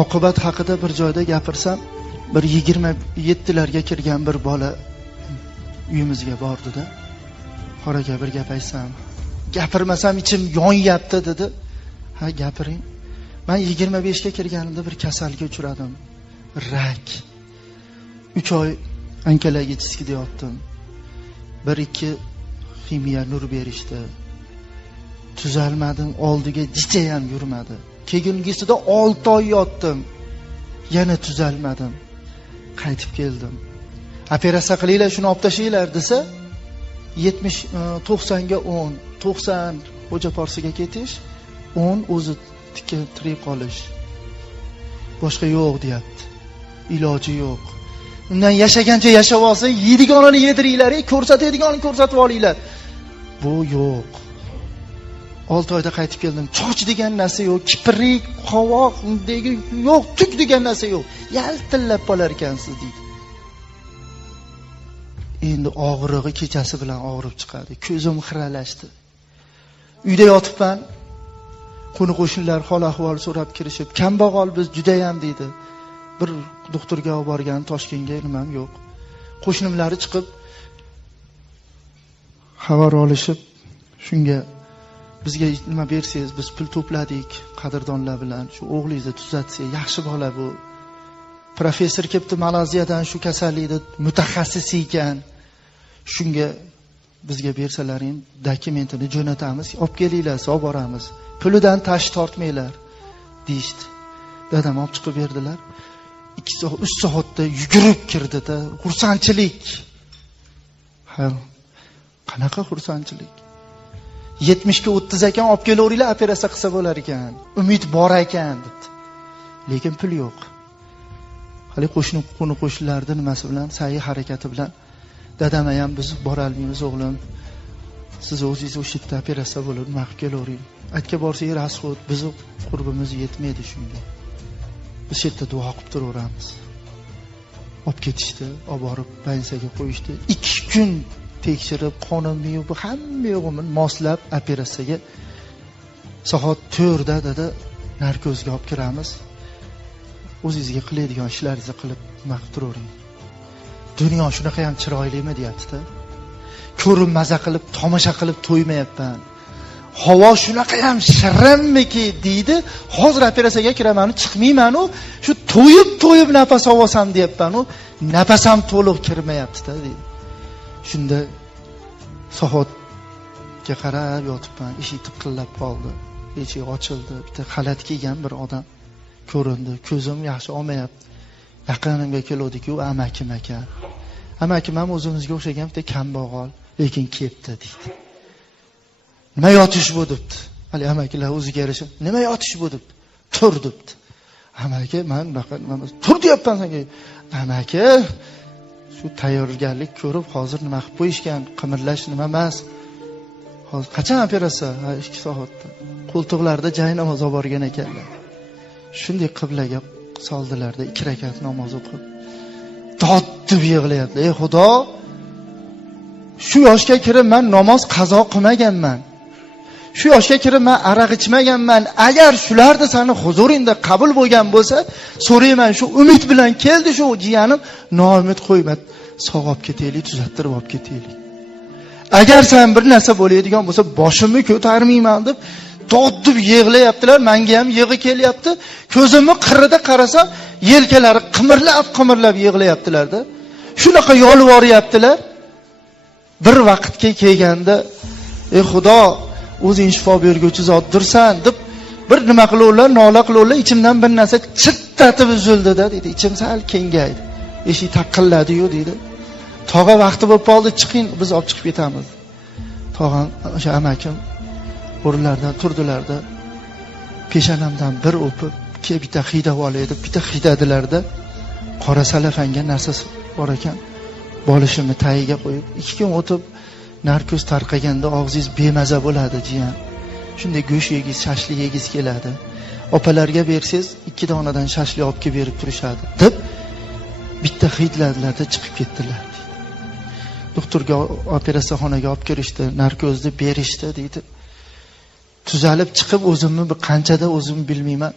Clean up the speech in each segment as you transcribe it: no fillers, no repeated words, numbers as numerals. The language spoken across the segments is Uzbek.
oqibat haqida bir joyda gapirsam, bir 27larga kirgan bir bola uyimizga bordida, "Qora aka, bir gap aytsam, gapirmasam ichim yonyapti" dedi. "Ha, gapiring." Men 25 ga kirganimda bir kasalga uchradim. Rak. 3 oy onkologическийda yotdim. 1-2 ximiya nur berishdi. Tuzalmadim, oldiga jicha ham yurmadi. Keyingisida 6 oy yotdim. Yana tuzalmadim. Qaytib keldim. Operatsiya qilinglar, shuni olib tashinglar desa, 90 ga 10, 90 xo'ja porsiga ketish, 10 o'zi tirik qolish. Boshqa yo'q deyapti. Iloji yo'q. Undan yashagancha yashab olsa, yeydiganini yediringlar, ko'rsatadiganini ko'rsatib olinglar. Bu yo'q. 6 oyda qaytib keldim. Choch degan narsa yo'q, kiprik, qovoq degi yo'q, tuk degan narsa yo'q. Yaltillab qolar ekansiz deydi. Endi og'rig'i kechasi bilan og'rib chiqadi. Ko'zim xiralashdi. Uyda yotibman. Qo'ni-qo'shnilar hol-ahvol so'rab kirishib, "Kambag'al biz juda ham" deydi. Bir doktorga olib borgan Toshkentga nimam yo'q. Qo'shnimlari chiqib xabar olishib, shunga bizga nima bersangiz, biz pul to'pladik qadrdonlar bilan, shu o'g'lingizni tuzatsa, yaxshi bola bu. Professor kelibdi Malayziyadan, shu kasallikda mutaxassis ekan. Shunga bizga bersalaring, dokumentini jo'natamiz, olib kelinglar, olib boramiz. Pulidan tash tortmanglar deydi. Dadam olib chiqib berdilar. 3 soatda yugurib kirdida, xursandchilik. Ha, qanaqa xursandchilik? 70 ga 30 ekan, olib kelaveringlar, operatsiya qilsa bo'lar ekan. Umid bor ekan dedi. Lekin pul yo'q. Hali qo'shnilarning nimasi bilan, sa'yi harakati bilan dadam ham biz bora olmaymiz o'g'lim. Siz o'zingiz o'sha yerda operatsiya bo'lib, nima qilib kelavering. Aytga borsangiz rasxod, bizni qurbimiz yetmaydi shunga. Biz yerda duo qilib turaveramiz. Olib ketishdi, olib borib bansaga qo'yishdi. 2 kun tekshirib, qonimni yo'q, hamma yo'g'imni moslab operatsiyaga soat 4 da dedi, narkozga olib kiramiz. O'zingizga qiladigan ishlaringizni qilib nima qilib turavering. Dunyo shunaqa ham chiroylimi deyapti-da. Ko'rib maza qilib, tomosha qilib to'ymayapman. Havo shunaqa ham shirinmiki deydi. Hozir operatsiyaga kiraman, chiqmayman-u, shu to'yib nafas olsam deyapman-u, nafasam to'liq kirmayapti-da deydi. Shunda soatga qarab yotibman, eshik tiqillab qoldi. Eshik ochildi. Bitta xalat kiygan bir odam ko'rindi. Ko'zim yaxshi olmayapti. Yaqinimga keluvdik-ku, amakim ekan. Amakim ham o'zimizga o'xshagan bitta kambag'al, lekin kelibdi deydi. Nima yotish bu debdi. Hali amakilar o'ziga yarasha, nima yotish bu debdi. Tur debdi. Amaki, men bunaqa tur deyapman senga. Amaki, shu tayyorgarlik ko'rib, hozir nima qilib qo'yishgan, qimirlash nima emas. Hozir qachon operatsiya? 2 soatda. Qo'ltiqlarda jay namoz olib borgan ekanlar. Shunday qiblaga soldilarda 2 rakat namoz o'qib, dodib yig'layapti. Ey Xudo, shu yoshga kirib men namoz qazo qilmaganman. Shu yoshga kirib men aroq ichmaganman. Agar shularda seni huzuringda qabul bo'lgan bo'lsa, so'rayman, shu umid bilan keldi shu jiyanim, noumid qo'yma, sog'ib ketaylik, tuzattirib olib ketaylik. Agar sen bir narsa bo'ladigan bo'lsa, boshimni ko'tarmayman deb dodib yig'layaptilar. Menga ham yig'i kelyapti. Ko'zimni qirida qarasam, yelkalari qimirlab yig'layaptilar-da. Shunaqa yolvoryaptilar. Bir vaqtga kelganda, ey Xudo, o'zing shifo berguvchi zotdirsan deb bir nima qilovlar, nola qilovlar, ichimdan bir narsa chittatib uzildi-da dedi. Ichim sal kengaydi. Eshik taqilladi-yu dedi. Tog'a vaqti bo'lib qoldi, chiqing, biz olib chiqib ketamiz. Tog'am, o'sha amakim o'rinlardan turdilarda, peshanamdan bir o'pib, bitta xidab olaydi, bitta xidadilarda qora salafanga narsasi bor ekan. Bolishimni tagiga qo'yib, 2 kun o'tib narkoz tarqaganda og'zingiz bemaza bo'ladi, jiyan. Shunday go'sht yegiz, shashlik yegiz keladi. Opalarga bersangiz 2 donadan shashlik olib kelib berib turishadi deb bitta xidlarlarda chiqib ketdilar. Doktorga operatsiya xonaga olib kirishdi, narkozni berishdi deydi. Tuzalib chiqib o'zimni bir qanchada o'zim bilmayman.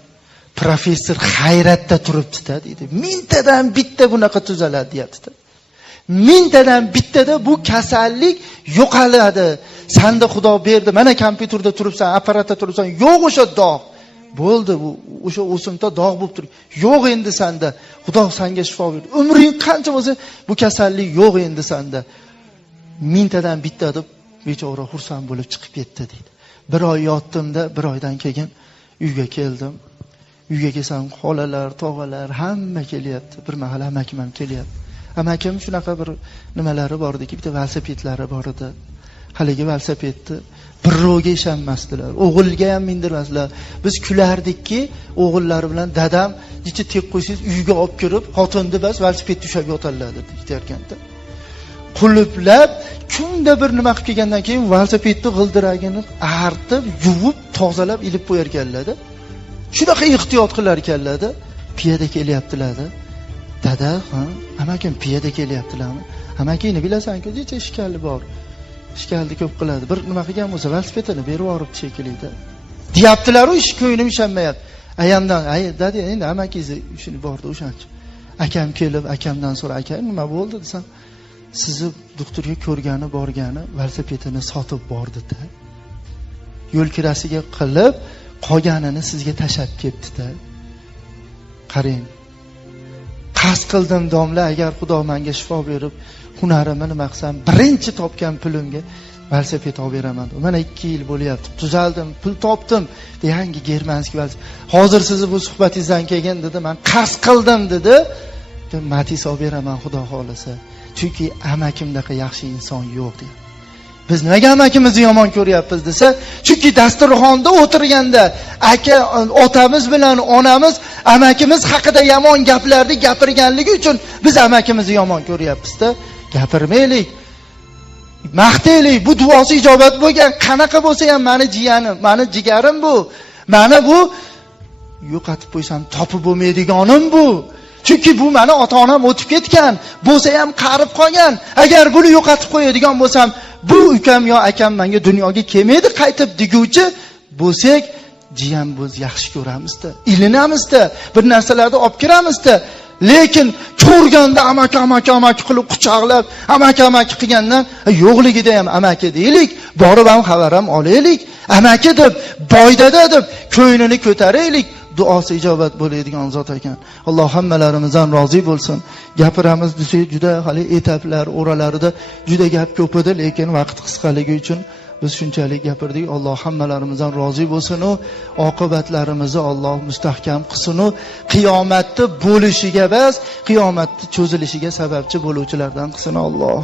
professor hayratda turibdi-da deydi. Mingtadan bitta bunaqa tuzaladi deyapti-da. Mingtadan bittada bu kasallik yo'qoladi. Sanda Xudo berdi. Mana kompyuterda turibsan, apparatda turibsan, yo'q o'sha dog'. Bo'ldi bu o'sha o'simta dog' bo'lib turibdi. Yo'q endi sanda. Xudo senga shifo berdi. Umring qancha bo'lsa bu kasallik yo'q endi sanda. Mingtadan bitta deb bechora xursand bo'lib chiqib ketdi deydi. Bir oy yotdimda, bir oydan keyin uyga keldim. Uyga kelsam xolalar, tog'alar hamma kelyapti. Bir mahal amakim ham kelyapti. Amakim shunaqa bir nimalari bor ediki, bitta velosipedlari bor edi. Haligi velosipedni bir ro'ga ishonmasdilar. O'g'ilga ham mindirmasdilar. Biz kulardikki, o'g'illari bilan dadam ichi tek qo'ysiz uyga olib kirib, xotinni bas velosiped tushab yotarlar deb aytayotganda. Qulublab, kunda bir nima qilib kelgandan keyin velosipedni g'ildiragini artib, yuvib, tozalab ilib qo'yar ekanlar-da. Shunaqa ehtiyot qilar ekanlar-da. Piyoda kelyaptilar-da. Dada, amakim piyoda kelyaptilarmi? Amakini bilasan-ku, necha ishkali bor. Ishkalni ko'p qiladi. Bir nima qilgan bo'lsa, velosipedini berib yuboribdi shekilli-da. Deyaptilar-ku, ish ko'nglim ishonmayapti. Ayamdan, dada, endi amakingiz shuni bordi o'shancha. Akam kelib, akamdan so'ra, aka, nima bo'ldi desam, sizni doktorga ko'rgani, borgani, velosipedini sotib bordi-da. Yo'l kirasiga qilib, qolganini sizga tashab ketdi-da. Qarang. Qasd qildim domla, agar Xudo menga shifo berib, hunarimni nima qilsam, birinchi topgan pulimga velosiped olib beraman. Mana 2 yil bo'lyapti. Tuzaldim, pul topdim. Yangi germanskiy velosiped. Hozir sizni bu suhbatingizdan keyin dedi, men qasd qildim dedi. Matiz olib beraman Xudo xolasa. Chunki amakimdaqa yaxshi inson yo'q dedi. Biz nimaga amakimizni yomon ko'ryapmiz desa, chunki dasturxonda o'tirganda aka, otamiz bilan onamiz amakimiz haqida yomon gaplarni gapirganligi uchun biz amakimizni yomon ko'ryapmiz-da. Gapirmaylik. Maqtaylik. Bu duosi ijobat bo'lgan. Qanaqa bo'lsa ham meni jiyanim, meni jigarim bu. Meni bu yo'qotib qo'ysam topib bo'lmaydiganim bu. Chunki bu meni ota-onam o'tib ketgan, bo'lsa ham qarib qolgan. Agar buni yo'qotib qo'yadigan bo'lsam, bu ukam yo akam menga dunyoga kelmaydi qaytib deguvchi bo'lsak, jiyan biz yaxshi ko'ramiz-da, ilinamiz-da, bir narsalarni olib kiramizda. Lekin ko'rganda amaki qilib quchoqlab, amaki qilgandan yo'qligida ham amaki deylik, borib ham xabar ham olaylik. Amaki deb, boydada deb ko'nglini ko'taraylik. Duosi ijobat bo'ladigan zot ekan. Alloh hammalarimizdan rozi bo'lsin. Gapiramiz desak juda hali etaplar, o'ralarida juda gap ko'p edi, lekin vaqt qisqaligi uchun biz shunchalik gapirdik. Alloh hammalarimizdan rozi bo'lsin u oqibatlarimizni Alloh mustahkam qilsin u qiyomatni bo'lishiga emas, qiyomatni cho'zilishiga sababchi bo'luvchilardan qilsin Alloh.